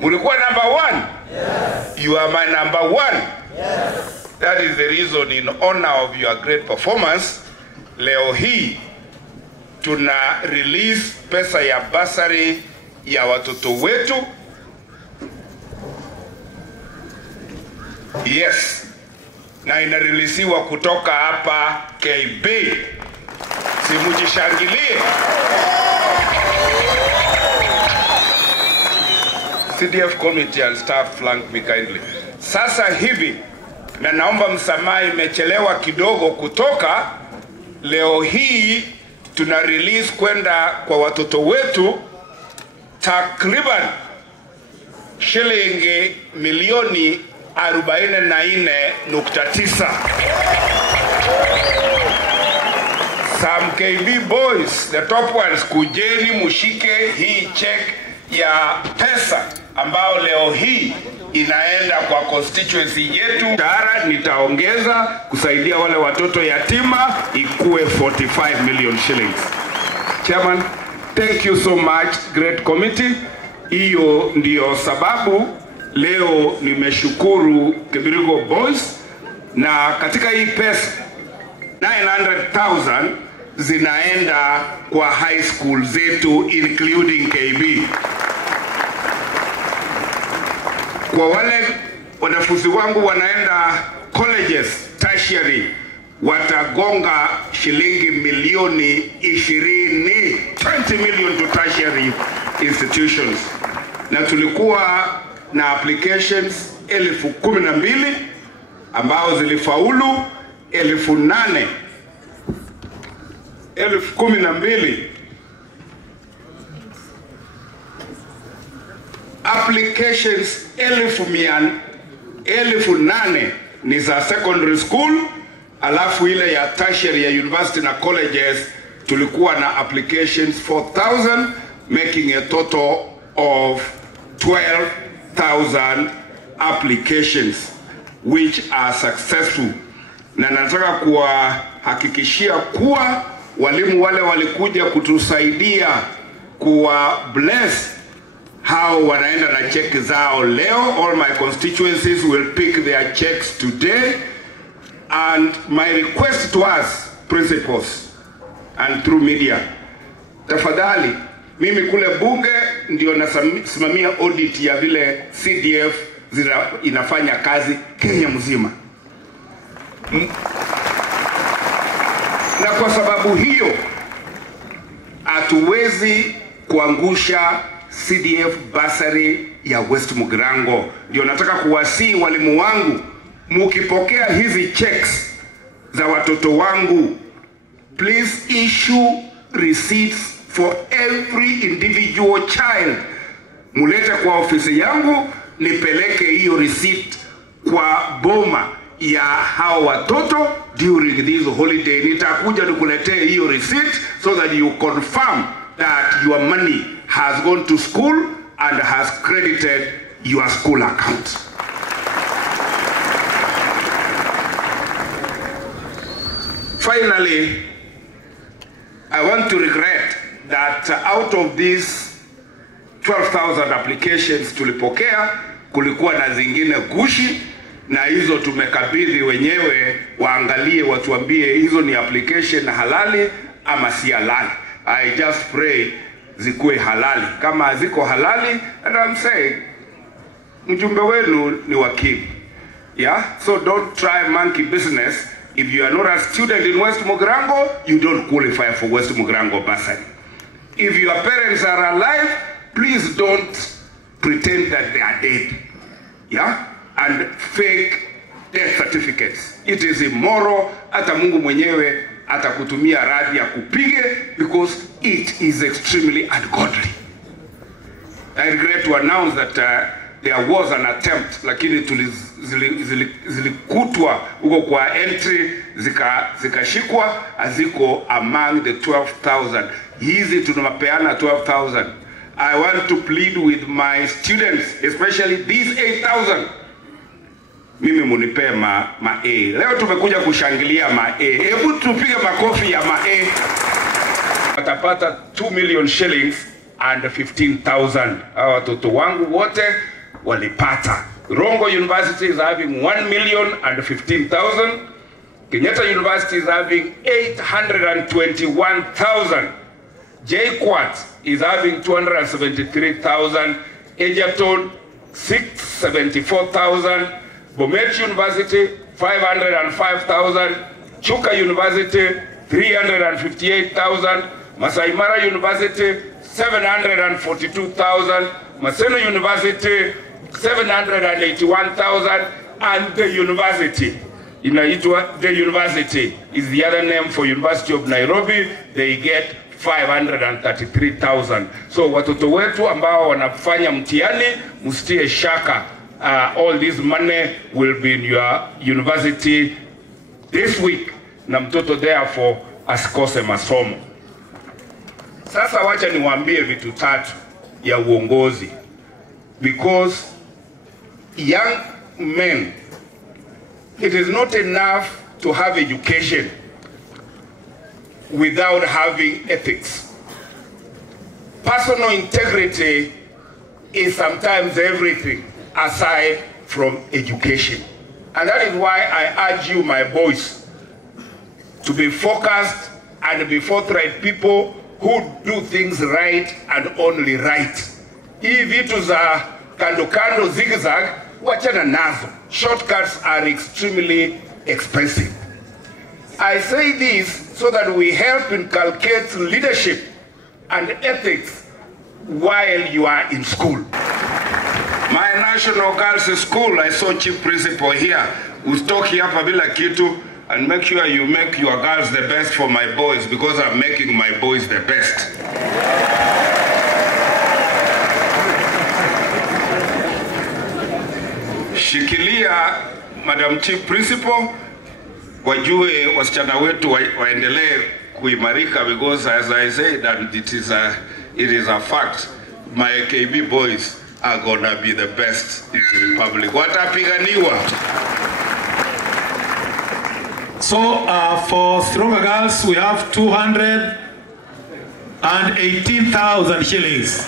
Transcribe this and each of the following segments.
Mulikuwa number 1? Yes. You are my number 1? Yes. That is the reason, in honor of your great performance, leo hii tuna release pesa ya basari ya watoto wetu. Yes. Na inareleasiwa kutoka hapa KB. Simujishangilie. CDF committee and staff flank me kindly. Sasa hivi, na naomba msamaha imechelewa kidogo kutoka, leo hii tuna release kwenda kwa watoto wetu takriban shilingi milioni 44.9. Some KB boys, the top ones, kujeni mushike hii check ya pesa ambao leo hii inaenda kwa constituency yetu. Tara nitaongeza kusaidia wale watoto yatima ikuwe 45 million shillings. Chairman, thank you so much, great committee. Hiyo ndio sababu leo nimeshukuru Kibirigo Boys, na katika hii pesa 900,000 zinaenda kwa high school zetu including KB. Kwa wale wanafunzi wangu wanaenda colleges tertiary, watagonga shilingi milioni 20 million to tertiary institutions. Na tulikuwa na applications 12,000 ambao zilifaulu 8,000. 12,000 applications 8,000 ni za secondary school, alafu ile ya tertiary ya university na colleges tulikuwa na applications 4,000, making a total of 12,000 applications which are successful. Na nataka kuwahakikishia kuwa walimu wale walikuja kutusaidia kuwa bless how wanaenda na check zao leo. All my constituencies will pick their checks today, and my request to us principals and through media, tafadhali, mimi kule bunge ndio nasimamia audit ya vile CDF inafanya kazi Kenya mzima. Na kwa sababu hiyo hatuwezi kuangusha CDF basari ya West Mugirango. Ndio nataka kuwasihi walimu wangu, mukipokea hizi checks za watoto wangu, please issue receipts for every individual child. Mulete kwa ofisi yangu, nipeleke hiyo receipt kwa boma ya hao watoto during this holiday. Nitakuja nikuletee hiyo receipt so that you confirm that your money has gone to school and has credited your school account. Finally, I want to regret that out of these 12,000 applications tulipokea, kulikuwa na zingine gushi, na hizo tumekabidhi wenyewe waangalie, watuambie hizo ni application halali ama si halali. I just pray zikuwe halali. Kama ziko halali, and I'm saying, mjumbe wenu ni wakili. Yeah? So don't try monkey business. If you are not a student in West Mugirango, you don't qualify for West Mugirango bursary. If your parents are alive, please don't pretend that they are dead. Yeah? And fake death certificates. It is immoral. Hata Mungu mwenyewe atakutumia radi ya kupige, because it is extremely ungodly. I regret to announce that there was an attempt, lakini zilikutwa huko kwa entry, zikashikwa, aziko among the 12,000. Hizi tunapeana 12,000. I want to plead with my students, especially these 8,000. Mimi munipe ma A. Leo tumekuja kushangilia ma A. Hebu tupige makofi ya ma A. Watapata 2 million shillings 115,000. Hawa watoto wangu wote walipata. Rongo University is having 1,015,000. Kenyatta University is having 821,000. JKUAT is having 273,000. Egerton 674,000. Bomet University 505,000. Chuka University 358,000. Masai Mara University 742,000. Maseno University 781,000. And the university, the university is the other name for University of Nairobi. They get 533,000. So watoto wetu ambao wanafanya mtihani, msitie shaka. All this money will be in your university this week. Na mtoto therefore asikose masomo. Sasa wacha niwaambie vitu tatu ya uongozi. Because young men, it is not enough to have education without having ethics. Personal integrity is sometimes everything aside from education. And that is why I urge you, my boys, to be focused and be forthright people who do things right and only right. Hii vitu za kando kando zigzag, wachana nazo. Shortcuts are extremely expensive. I say this so that we help inculcate leadership and ethics while you are in school. My National Girls School, I saw Chief Principal here, who's talking hapa bila kitu, and make sure you make your girls the best for my boys, because I'm making my boys the best. Shikilia, Madam Chief Principal, wajue wasichana wetu waendelee kuimarika, because as I say that it is a fact, my KB boys are gonna be the best in the Republic. Watapiganiwa. So for Stronger Girls, we have 218,000 shillings.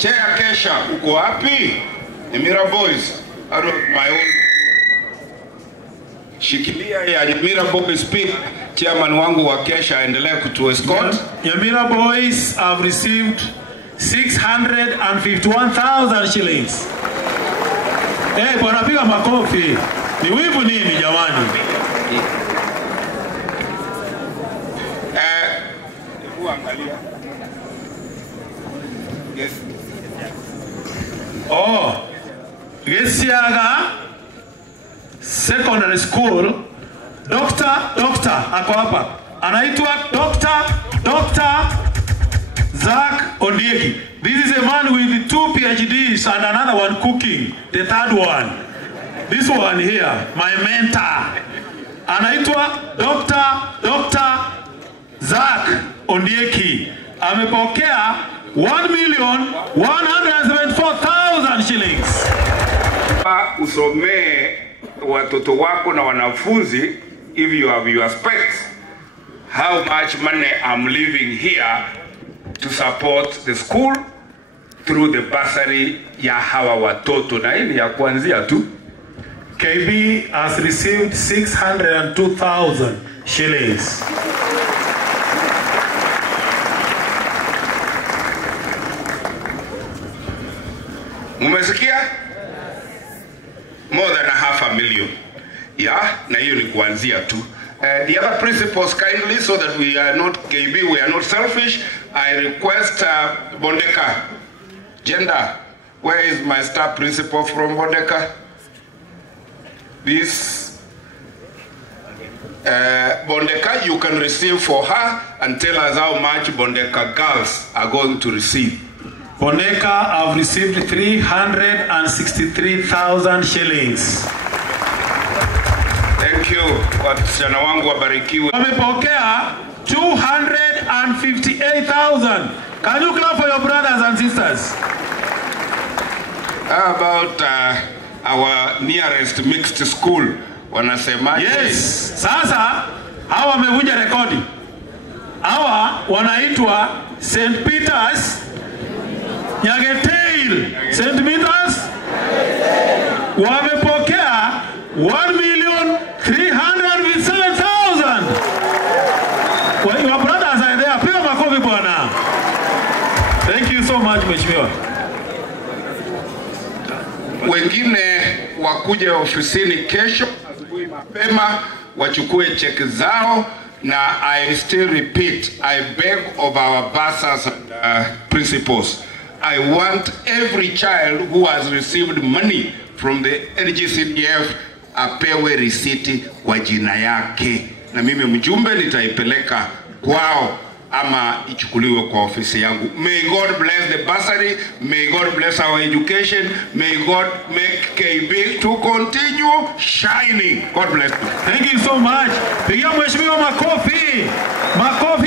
Chair Kesha, uko wapi? Emira Boys, out of my own. Shikilia ya Emira Boys P, chairman wangu wa Kesha, endelea kutu escort. Emira Boys have received 651,000 shillings. Bwana piga makofi. Ni wivu nini jamani? Hebu angalia. Yes. Gesiaga Secondary School, Dr. ako hapa. Anaitwa Dr. Zach Ondieki. This is a man with 2 PhDs and another one cooking. The third one. This one here, my mentor. Anaitwa Dr. Zach Ondieki. Amepokea 1,174,000 shillings. Usomee watoto wako na wanafunzi, if you have your specs, how much money I'm leaving here to support the school through the bursary ya hawa watoto, na hii ya kuanzia tu. KB has received 602,000 shillings. Mumesikia? More than 500,000. Yeah, na hiyo ni kuanzia tu. The other principals kindly, so that we are not KB, we are not selfish, I request Bondeka, gender, where is my staff principal from Bondeka? This Bondeka, you can receive for her and tell us how much Bondeka girls are going to receive. Bondeka have received 363,000 shillings. Thank you. Wasichana wangu wabarikiwe. Wamepokea 258,000. Can you clap for your brothers and sisters? How about our nearest mixed school? Wanasemaje? Yes. Sasa hawa wamevunja rekodi. Hawa wanaitwa St. Peter's Nyageteil. St. Peter's wamepokea 1,307,000. Your brothers are there. Piga makofi bwana. Thank you so much, Mheshimiwa. Wengine wakuje ofisini kesho asubuhi mapema wachukue cheki zao, na I still repeat, I beg of our bursars and principals, I want every child who has received money from the NGCDF apewe risiti kwa jina yake, na mimi mjumbe nitaipeleka kwao ama ichukuliwe kwa ofisi yangu. May God bless the bursary, may God bless our education, may God make KB to continue shining. God bless you. Thank you so much. Pigia Mheshimiwa makofi. Makofi.